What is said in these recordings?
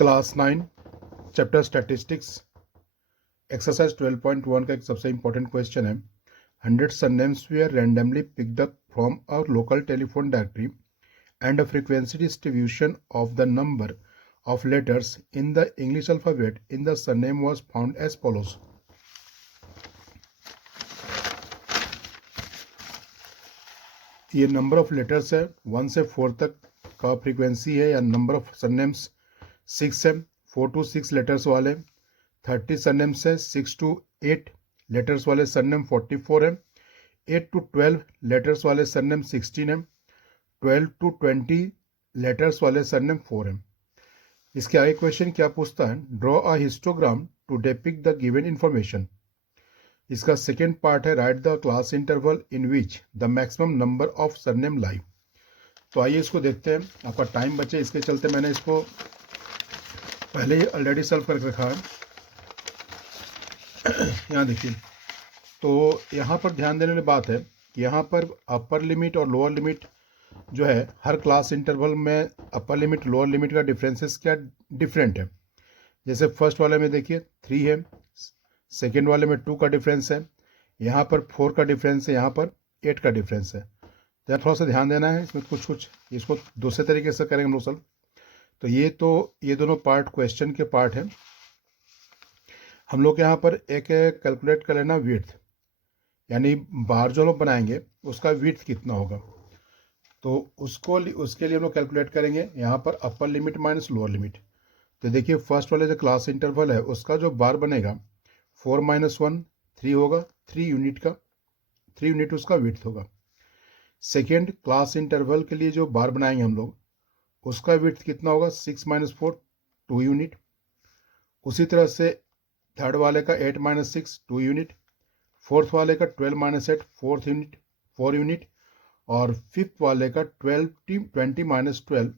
Class 9 chapter statistics exercise 12.1 का एक सबसे इंपॉर्टेंट क्वेश्चन है 100 surnames were randomly picked up from a local telephone directory and a frequency distribution of the number of letters in the English alphabet in the surname was found as follows. ये number of letters है 1 से 4 तक का frequency है या number of surnames 6 है 4 to 6 letters वाले 30 surnames है 6 to 8 लेटर्स वाले सरनेम 44 है 8 to 12 लेटर्स वाले सरनेम 16 है 12 to 20 लेटर्स वाले सरनेम 4 है। इसके आगे क्वेश्चन क्या पूछता है, draw a histogram to depict the given information. इसका सेकेंड पार्ट है write the class interval in which the maximum number of surname live. तो आइए इसको देखते हैं, आपका टाइम बचे इसके चलते मैंने इसको पहले ही ऑलरेडी सॉल्व करके रखा है। यहाँ देखिए, तो यहाँ पर ध्यान देने वाली बात है कि यहाँ पर अपर लिमिट और लोअर लिमिट जो है हर क्लास इंटरवल में अपर लिमिट लोअर लिमिट का डिफरेंसेस क्या डिफरेंट है। जैसे फर्स्ट वाले में देखिए 3 है, सेकेंड वाले में 2 का डिफरेंस है, यहाँ पर 4 का डिफरेंस है, यहाँ पर 8 का डिफरेंस है। तो थोड़ा सा ध्यान देना है इसमें, कुछ इसको दूसरे तरीके से करेंगे हम लोग सॉल्व। तो ये दोनों पार्ट क्वेश्चन के पार्ट हैं। हम लोग यहाँ पर एक कैलकुलेट कर लेना विड्थ, यानी बार जो हम लोग बनाएंगे उसका विड्थ कितना होगा, तो उसके लिए हम लोग कैलकुलेट करेंगे यहाँ पर upper limit minus lower limit. तो देखिए फर्स्ट वाले जो क्लास इंटरवल है उसका जो बार बनेगा 4 - 1 3 होगा, 3 यूनिट उसका विड्थ होगा। सेकेंड क्लास इंटरवल के लिए जो बार बनाएंगे हम लोग उसका विड्थ कितना होगा 6 - 4 2 यूनिट। उसी तरह से थर्ड वाले का 8 - 6 2 यूनिट, फोर्थ वाले का 12 - 8 4 यूनिट और फिफ्थ वाले का 20 - 12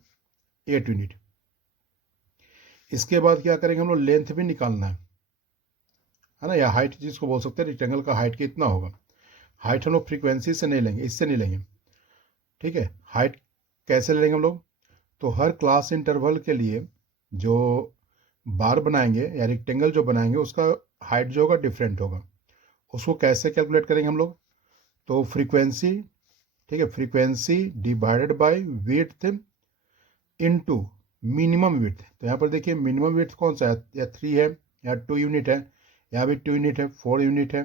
8 यूनिट। इसके बाद क्या करेंगे हम लोग, लेंथ भी निकालना है ना, या हाइट जिसको बोल सकते हैं रेक्टेंगल का हाइट कितना होगा। हाइट हम लोग फ्रीक्वेंसी से नहीं लेंगे, इससे नहीं लेंगे, ठीक है। हाइट कैसे लेंगे हम लोग, तो हर क्लास इंटरवल के लिए जो बार बनाएंगे या रेक्टेंगल जो बनाएंगे उसका हाइट जो होगा डिफरेंट होगा। उसको कैसे कैलकुलेट करेंगे हम लोग, तो फ्रीक्वेंसी, ठीक है, frequency divided by width into minimum width. तो यहाँ पर देखिए मिनिमम विड्थ कौन सा है, या 3 है या 2 यूनिट है, यहाँ भी 2 यूनिट है, 4 यूनिट है,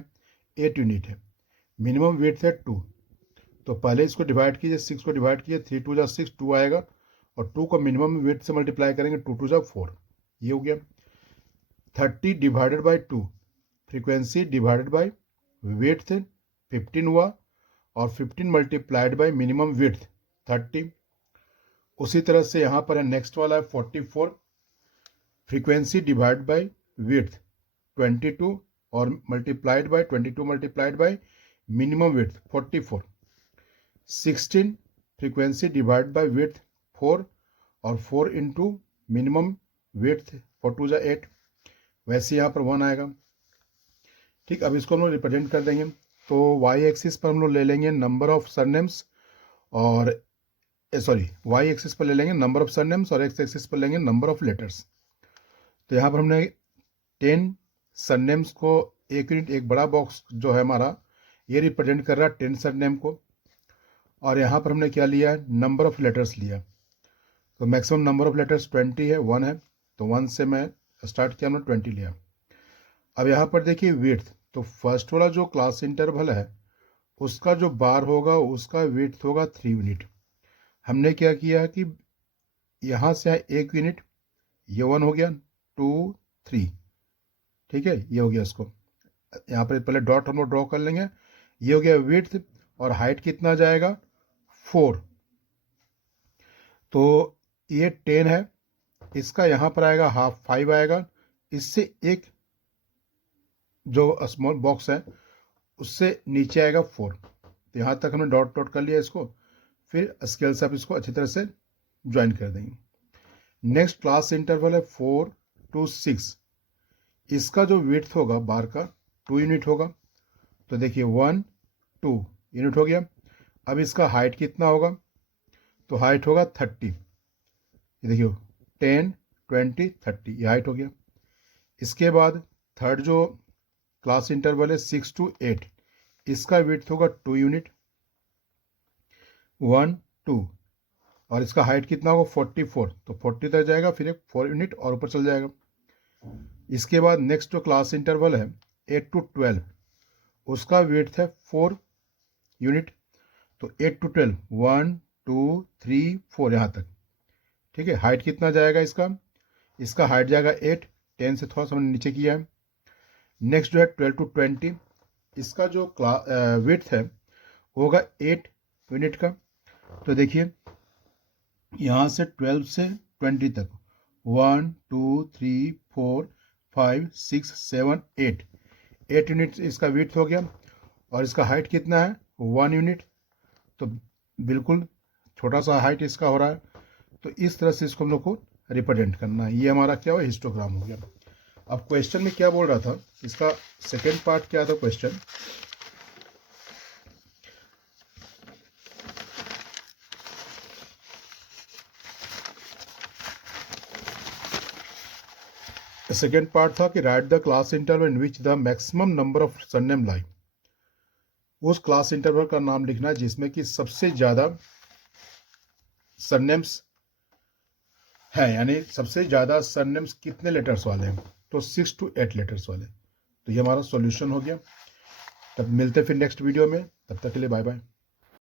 8 यूनिट है। मिनिमम विड्थ है 2, तो पहले इसको डिवाइड कीजिए, 6 को डिवाइड कीजिए, 3 2 = 6 2 आएगा, और 2 को मिनिमम विड्थ से मल्टीप्लाई करेंगे 2 2 = 4, ये हो गया। 30 divided by 2 frequency divided by width 15 हुआ, और 15 मल्टीप्लाइड बाय मिनिमम विड्थ 30। उसी तरह से यहाँ पर है नेक्स्ट वाला है 44, फ्रीक्वेंसी डिवाइड बाय विड्थ 22 और multiplied by 22 multiplied by minimum width 44। 16 frequency divide by width 4 और 4 इंटू मिनिमम विड्थ 4 2 = 8, वैसे यहाँ पर 1 आएगा। ठीक, अब इसको हम लोग रिप्रेजेंट कर देंगे। तो वाई एक्सिस पर हम लोग ले लेंगे नंबर ऑफ सरनेम्स, और वाई एक्सिस पर ले लेंगे नंबर ऑफ सरनेम्स और एक्स एक्सिस पर लेंगे नंबर ऑफ लेटर्स। तो यहाँ पर हमने 10 सरनेम्स को एक यूनिट, एक बड़ा बॉक्स जो है हमारा ये रिप्रेजेंट कर रहा है 10 सरनेम को, और यहाँ पर हमने क्या लिया है, नंबर ऑफ लेटर्स लिया। तो मैक्सिमम नंबर ऑफ लेटर्स 20 है, 1 है, तो 1 से मैं स्टार्ट किया, हमने 20 लिया। अब यहाँ पर देखिए विड्थ, तो फर्स्ट वाला जो क्लास इंटरवल है उसका जो बार होगा उसका विड्थ होगा 3 यूनिट। हमने क्या किया कि यहाँ से 1 यूनिट, ये 1 हो गया, 2 3, ठीक है, ये हो गया। इसको यहाँ पर पहले डॉट हम लोग ड्रॉ कर लेंगे, ये हो गया विड्थ, और हाइट कितना जाएगा 4, तो ये 10 है, इसका यहाँ पर आएगा हाफ 5 आएगा, इससे एक जो स्मॉल बॉक्स है उससे नीचे आएगा 4। तो यहाँ तक हमने डॉट डॉट कर लिया इसको, फिर स्केल से आप इसको अच्छी तरह से ज्वाइन कर देंगे। नेक्स्ट क्लास इंटरवल है 4 to 6, इसका जो विड्थ होगा बार का 2 यूनिट होगा। तो देखिए 1 2 यूनिट हो गया। अब इसका हाइट कितना होगा, तो हाइट होगा 30, ये देखिए 10 20, 30, ये हाइट हो गया। इसके बाद थर्ड जो क्लास इंटरवल है 6 to 8, इसका विड्थ होगा 2 यूनिट, 1, 2, और इसका हाइट कितना होगा 44, तो 40 तक जाएगा, फिर एक 4 यूनिट और ऊपर चल जाएगा। इसके बाद नेक्स्ट जो क्लास इंटरवल है 8 to 12, उसका विड्थ है 4 यूनिट, तो 8 to 12, 1, 2, 3, 4 यहाँ तक, ठीक है। हाइट कितना जाएगा इसका हाइट जाएगा 8, 10 से थोड़ा सा हमने नीचे किया है। नेक्स्ट जो है 12 to 20, इसका जो विड्थ है होगा 8 यूनिट का। तो देखिए यहाँ से 12 से 20 तक 1, 2, 3, 4, 5, 6, 7, 8 यूनिट इसका विड्थ हो गया, और इसका हाइट कितना है 1 यूनिट, तो बिल्कुल छोटा सा हाइट इसका हो रहा है। तो इस तरह से इसको हम लोग को रिप्रेजेंट करना है। ये हमारा क्या हुआ, हिस्टोग्राम हो गया। अब क्वेश्चन में क्या बोल रहा था, इसका सेकेंड पार्ट क्या था क्वेश्चन, सेकेंड पार्ट था कि write the class interval in which the maximum number of surname lie. उस क्लास इंटरवल का नाम लिखना है जिसमें कि सबसे ज्यादा सरनेम्स है, यानी सबसे ज्यादा सरनेम्स कितने लेटर्स वाले हैं, तो 6 to 8 लेटर्स वाले। तो ये हमारा सॉल्यूशन हो गया। तब मिलते फिर नेक्स्ट वीडियो में, तब तक के लिए बाय बाय।